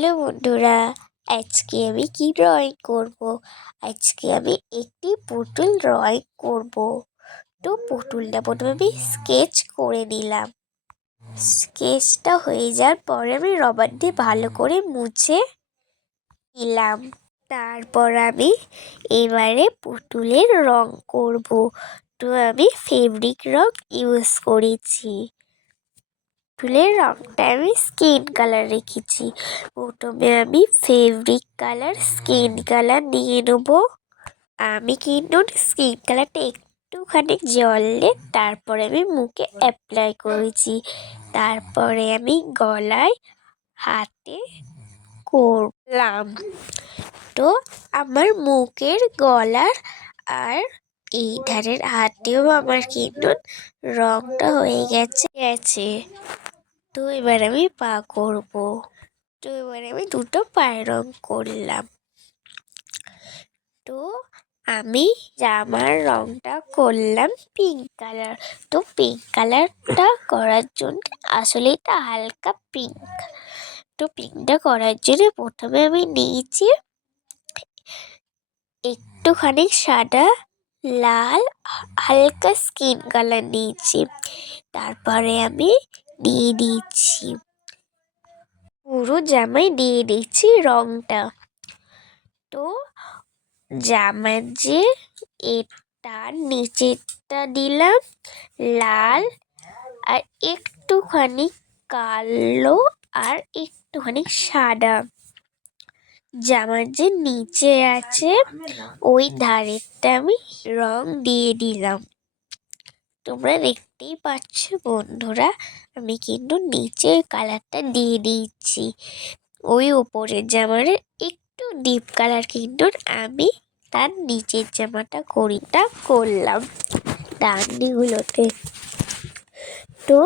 Hello বন্ধুরা, আজকে আমি কি ড্রয়িং করব? আজকে আমি একটি পুতুল ড্রয়িং করব। তো পুতুলটা প্রথমে আমি স্কেচ করে নিলাম। স্কেচটা হয়ে যাওয়ার পরে আমি রবার দিয়ে ভালো করে মুছে নিলাম। তারপর আমি এবারে পুতুলের রং করব। তো আমি ফেব্রিক রং ইউজ করেছি। ফুলের রংটা আমি স্কিন কালার রেখেছি। প্রথমে আমি ফেব্রিক কালার স্কিন কালার নিয়ে নেব। আমি কিন্তু স্কিন কালারটা একটুখানি জলে তারপরে আমি মুখে অ্যাপ্লাই করেছি। তারপরে আমি গলায় হাতে করলাম। তো আমার মুখের গলার আর এই ধারের হাতেও আমার কিন্তু রংটা হয়ে গেছে গেছে। তো এবার আমি পা করব। তো এবার আমি দুটো পায়ের রং করলাম। তো আমি জামার রংটা করলাম পিঙ্ক কালার তো পিঙ্ক কালারটা করার জন্য আসলে এটা হালকা পিঙ্ক তো পিঙ্কটা করার জন্য প্রথমে আমি নিয়েছি একটুখানি সাদা, লাল, হালকা স্কিন কালার নিয়েছি। তারপরে আমি দিয়ে দিচ্ছি। পুরো জামায় দিয়ে দিচ্ছি রংটা। তো জামার যে এটা নিচেরটা দিলাম, লাল, আর একটুখানি কালো, আর একটুখানি সাদা। জামার যে নিচে আছে, ওই ধারেরটা আমি রং দিয়ে দিলাম। তোমরা দেখতেই পাচ্ছ, বন্ধুরা, আমি কিন্তু নিচের কালারটা দিয়ে দিচ্ছি ওই ওপরের জামার একটু ডিপ কালার কিন্তু আমি তার নিচের জামাটা করিটা করলাম ডান্ডিগুলোতে। তো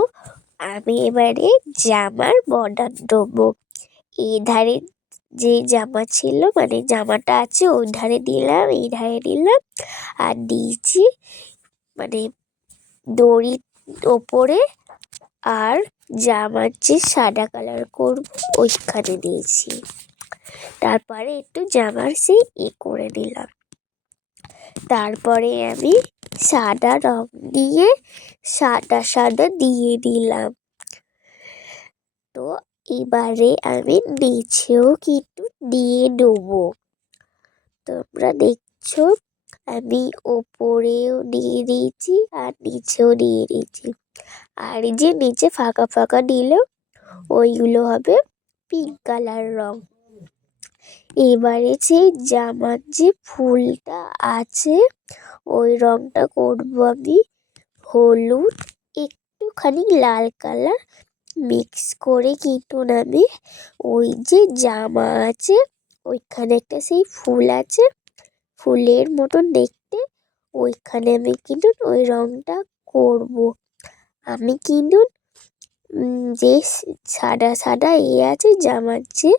আমি এবারে জামার বর্ডার দেবো। এই ধারে যে জামা ছিল মানে জামাটা আছে ওই ধারে দিলাম এই ধারে দিলাম, আর দিয়েছি মানে দড়ির ওপরে আর জামার যে সাদা কালার করব, ওইখানে দিয়েছি। তারপরে একটু জামার সেই এ করে দিলাম। তারপরে আমি সাদা রং দিয়ে, সাদা সাদা দিয়ে দিলাম। তো এবারে আমি নিচেও কিন্তু দিয়ে দেবো। তোমরা দেখছ আমি ওপরেও দিয়ে দিয়েছি আর নিচেও দিয়ে দিয়েছি আর যে নিচে ফাঁকা ফাঁকা দিল ওইগুলো হবে পিঙ্ক কালার রং। এবারে যে জামার যে ফুলটা আছে, ওই রংটা করব আমি হলুদ, একটুখানি লাল কালার মিক্স করে কিন্তু আমি ওই যে জামা আছে, ওইখানে একটা সেই ফুল আছে ফুলের মতন দেখতে, ওইখানে আমি কিন্তু ওই রংটা করব। আমি কিন্তু যে সাদা সাদা এ আছে, জামার যে